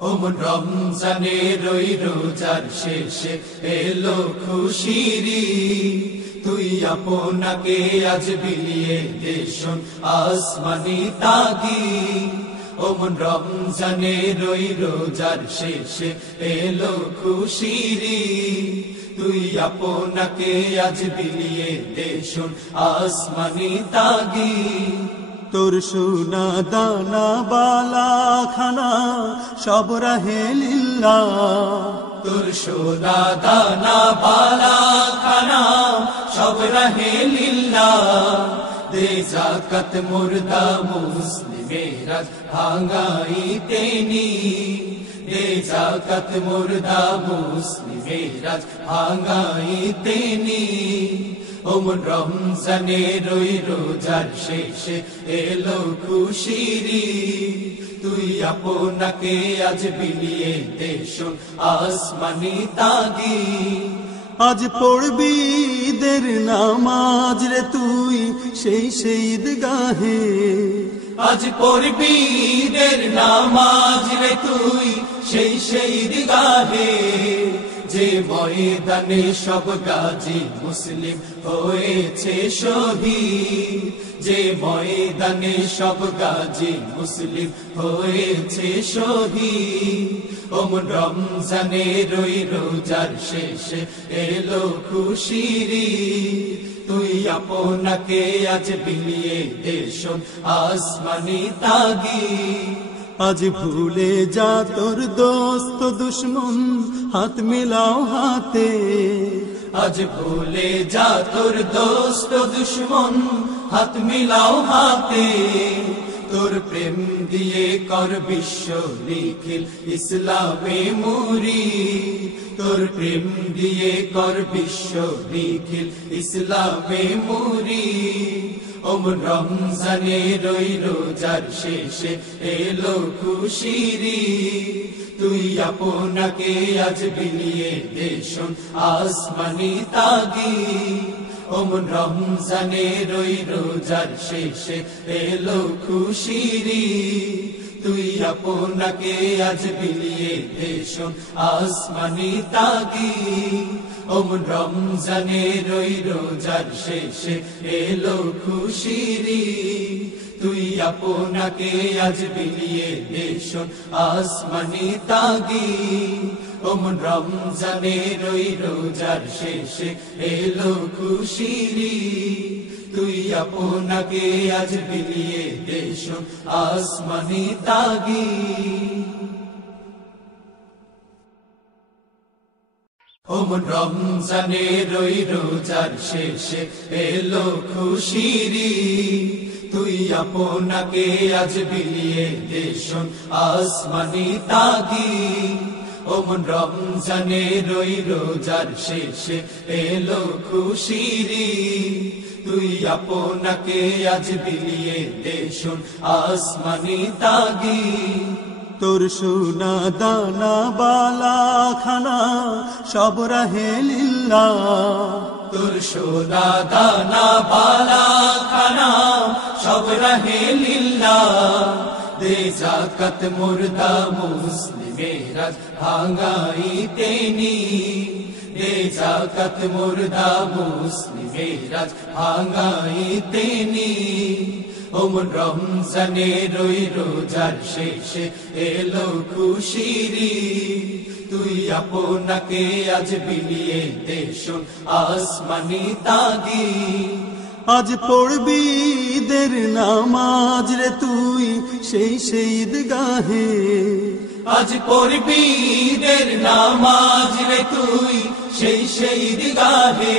ওমন রমজানের ওই রোজার শেষে এলো খুশির ঈদ, তুই আপনাকে আজ বিলিয়ে দে শোন আসমানি তাগিদ। ওমন রমজানের ওই রোজার শেষে এলো খুশির ঈদ, তুই আপনাকে আজ বিলিয়ে দে শোন আসমানি তাগিদ। তোর সোনা দানা বালা খানা সব রাহে লিল্লাহ, তোর সোনা দানা বালা খানা সব রাহে লিল্লাহ। দে যাকাত মুর্দা মুসলিমেরা ভাঙাইতে নি, দে যাকাত মুর্দা মুসলিমেরা ভাঙাইতে নি। ওমন রমজানের ওই রোজার শেষে এলো খুশির ঈদ, তুই আপনাকে আজ বিলিয়ে দে শোন আসমানি তাগিদ। আজ পড়বি ঈদের নামাজ রে তুই সেই ঈদগাহে, আজ পড়বি ঈদের নামাজ রে তুই সেই ঈদগাহে। যে ময়দানে সব গাজী মুসলিম হয়েছে শহীদ, যে ময়দানে সব গাজী মুসলিম হয়েছে শহীদ। ওমন রমজানের ওই রোজার শেষে এলো খুশির ঈদ, তুই আপনাকে আজ বিলিয়ে দে শোন আসমানি তাগিদ। আজ ভুলে যা তোর দোস্ত দুশ্মন হাত মিলাও হাতে, আজ ভুলে যা তোর দোস্ত দুশ্মন হাত মিলাও হাতে। তোর প্রেম দিয়ে কর বিশ্ব নিখিল ইসলামে মুরিদ, তোর প্রেম দিয়ে কর বিশ্ব নিখিল ইসলামে মুরিদ। ওমন রমজানের ওই রোজার শেষে এলো খুশির ঈদ, তুই আপনাকে আজ বিলিয়ে দে শোন আসমানি তাগিদ। ওমন রমজানের ওই রোজার শেষে এলো খুশির ঈদ, তুই আপনাকে আজ বিলিয়ে দে শোন আসমানি তাগিদ। ওমন রমজানের ওই রোজার শেষে এলো খুশির ঈদ, তুই আপনাকে আজ বিলিয়ে দে শোন আসমানি তাগিদ। ওমন রমজানের ওই রোজার শেষে এলো খুশির ঈদ, তুই আপনাকে আজ বিলিয়ে দে শোন আসমানি তাগিদ। ওমন রমজানের ওই রোজার শেষে এলো খুশির ঈদ, তুই আপনাকে আজ বিলিয়ে দে শোন আসমানি তাগিদ। ওমন রমজানের ওই রোজার শেষে এলো খুশির ঈদ, তুই আপনাকে আজ বিলিয়ে দে শোন আসমানি তাগিদ। তোর সোনা দানা বালা খানা সব রাহে লিল্লাহ, তোর সোনা দানা বালা খানা সব রাহে লিল্লাহ। দে যাকাত মুর্দা মুসলিমেরা ভাঙাইতে নি, দে যাকাত মুর্দা মুসলিমেরা ভাঙাইতে নি। ওমন রমজানের ওই রোজার শেষে এলো খুশির ঈদ, তুই আপনাকে আজ বিলিয়ে দে শোন আসমানি তাগিদ। আজ পড়বি ঈদের নামাজ রে তুই সেই ঈদগাহে, আজ পড়বি ঈদের নামাজ রে তুই সেই ঈদগাহে।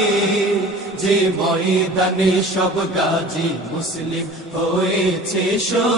যে ময়দানে সব গাজী মুসলিম হয়েছে শহীদ।